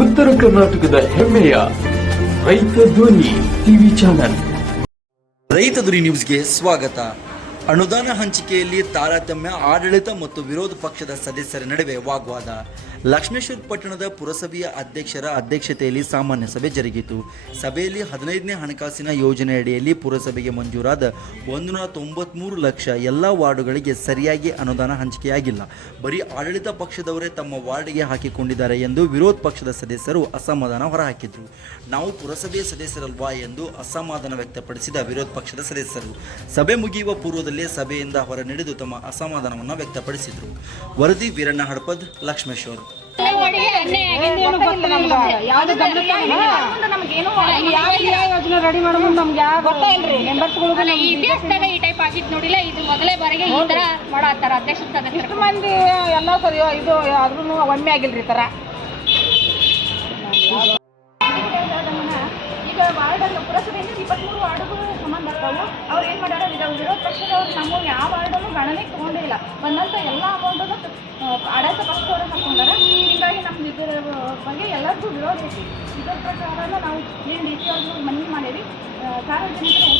ಉತ್ತರ ಕರ್ನಾಟಕದ ಹೆಮ್ಮೆಯ ರೈತ ಧ್ವನಿ ಟಿವಿ ಚಾನಲ್. ರೈತ ಧ್ವನಿ ನ್ಯೂಸ್ಗೆ ಸ್ವಾಗತ. ಅನುದಾನ ಹಂಚಿಕೆಯಲ್ಲಿ ತಾರತಮ್ಯ, ಆಡಳಿತ ಮತ್ತು ವಿರೋಧ ಪಕ್ಷದ ಸದಸ್ಯರ ನಡುವೆ ವಾಗ್ವಾದ. ಲಕ್ಷ್ಮೇಶ್ವರ ಪಟ್ಟಣದ ಪುರಸಭೆಯ ಅಧ್ಯಕ್ಷರ ಅಧ್ಯಕ್ಷತೆಯಲ್ಲಿ ಸಾಮಾನ್ಯ ಸಭೆ ಜರುಗಿತು. ಸಭೆಯಲ್ಲಿ ಹದಿನೈದನೇ ಹಣಕಾಸಿನ ಯೋಜನೆಯಡಿಯಲ್ಲಿ ಪುರಸಭೆಗೆ ಮಂಜೂರಾದ ಒಂದು ನೂರ ತೊಂಬತ್ಮೂರು ಲಕ್ಷ ಎಲ್ಲ ವಾರ್ಡುಗಳಿಗೆ ಸರಿಯಾಗಿ ಅನುದಾನ ಹಂಚಿಕೆಯಾಗಿಲ್ಲ. ಬರೀ ಆಡಳಿತ ಪಕ್ಷದವರೇ ತಮ್ಮ ವಾರ್ಡ್ಗೆ ಹಾಕಿಕೊಂಡಿದ್ದಾರೆ ಎಂದು ವಿರೋಧ ಪಕ್ಷದ ಸದಸ್ಯರು ಅಸಮಾಧಾನ ಹೊರಹಾಕಿದರು. ನಾವು ಪುರಸಭೆಯ ಸದಸ್ಯರಲ್ವಾ ಎಂದು ಅಸಮಾಧಾನ ವ್ಯಕ್ತಪಡಿಸಿದ ವಿರೋಧ ಪಕ್ಷದ ಸದಸ್ಯರು. ಸಭೆ ಮುಗಿಯುವ ಪೂರ್ವದಲ್ಲೇ ಸಭೆಯಿಂದ ಹೊರ ನಡೆದು ತಮ್ಮ ಅಸಮಾಧಾನವನ್ನು ವ್ಯಕ್ತಪಡಿಸಿದರು. ವರದಿ ವೀರಣ್ಣ ಹಡಪದ್ ಲಕ್ಷ್ಮೇಶ್ವರ್. ಈ ಟೈಪ್ ಆಗಿದ್ ನೋಡಿಲ್ಲ ಇದು ಮೊದಲೇ ಬಾರಿಗೆ ಈ ತರ ಮಾಡತ್ತಾರ ಅಧ್ಯಕ್ಷ ಸದಸ್ಯರು ಎಷ್ಟು ಮಂದಿ ಎಲ್ಲ ಸರಿ ಇದು ಆದ್ರೂ ಒಮ್ಮೆ ಆಗಿಲ್ರಿ ತರ. ಈಗ ಮಾಡ್ಯಾರ ಈಗ ವಿರೋಧ ಪಕ್ಷದವ್ರು ನಮ್ಮ ಯಾವ ವಾರ್ಡಲ್ಲೂ ಗಣನೆಗೆ ತಗೊಂಡಿಲ್ಲ. ಬಂದಂಥ ಎಲ್ಲ ಅಮೌಂಟನ್ನು ಆಡಳಿತ ಪಕ್ಷದವ್ರು ಹಾಕೊಂಡಾರೆ? ಹೀಗಾಗಿ ನಮ್ಮ ಇದರ ಬಗ್ಗೆ ಎಲ್ಲರಿಗೂ ವಿರೋಧ ಐತಿ. ಇದರ ಪ್ರಕಾರ ನಾವು ಏನು ಅವ್ರಿಗೆ ಮನವಿ ಮಾಡೀವಿ ಸಾರ್ವಜನಿಕರು